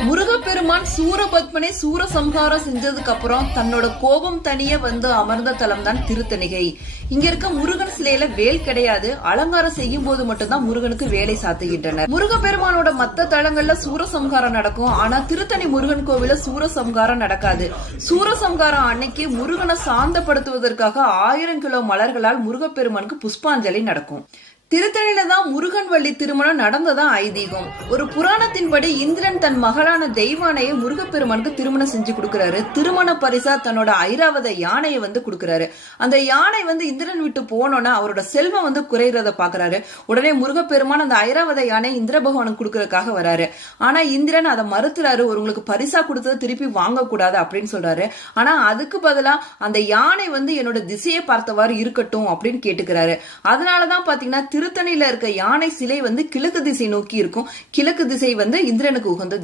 முருகப்பெருமான் சூரபத்மனை சூரசம்ஹாரம் செஞ்சதுக்கு அப்புறம் தன்னோட கோபம் தனிய வந்து அமர்ந்த தலம் தான் திருத்தணிகை. இங்க இருக்க முருகன் சிலையில வேல் கிடையாது. அலங்காரம் செய்யும் போது மட்டும்தான் முருகனுக்கு வேலை சாத்துகின்றனர். முருகப்பெருமானோட மத்த தலங்கள்ல சூரசம்ஹாரம் நடக்கும். ஆனா திருத்தணி முருகன் கோவில சூரசம்ஹாரம் நடக்காது. சூரசம்ஹாரம் அன்னைக்கு முருகனை சாந்தப்படுத்துவதற்காக 1000 கிலோ மலர்களால் முருகப்பெருமானுக்கு புஷ்பாஞ்சலி நடக்கும். திருத்தணியில தான் முருகன் வள்ளி திருமணம் நடந்ததா ஐதீகம். ஒரு புராணத்தின்படி இந்திரன் தன் மகளான தெய்வானையை முருகப்பெருமானுக்கு திருமணம் செஞ்சு கொடுக்கிறாரு. திருமண பரிசா தன்னோட ஐராவத யானையை வந்து கொடுக்கிறாரு. அந்த யானை வந்து இந்திரன் விட்டு போனோன்னா அவரோட செல்வம் வந்து குறைறத பாக்குறாரு. உடனே முருகப்பெருமான் அந்த ஐராவத யானை இந்திர பகவானுக்கு கொடுக்கறதுக்காக வராரு. ஆனா இந்திரன் அதை மறுத்துறாரு. உங்களுக்கு பரிசா கொடுத்ததை திருப்பி வாங்க கூடாது அப்படின்னு சொல்றாரு. ஆனா அதுக்கு பதிலா அந்த யானை வந்து என்னோட திசையை பார்த்தவாறு இருக்கட்டும் அப்படின்னு கேட்டுக்கிறாரு. அதனாலதான் பாத்தீங்கன்னா திருத்தணியில இருக்க யானை சிலை வந்து கிழக்கு திசை நோக்கி இருக்கும். கிழக்கு திசை வந்து இந்திரனுக்கு உகந்த திசை.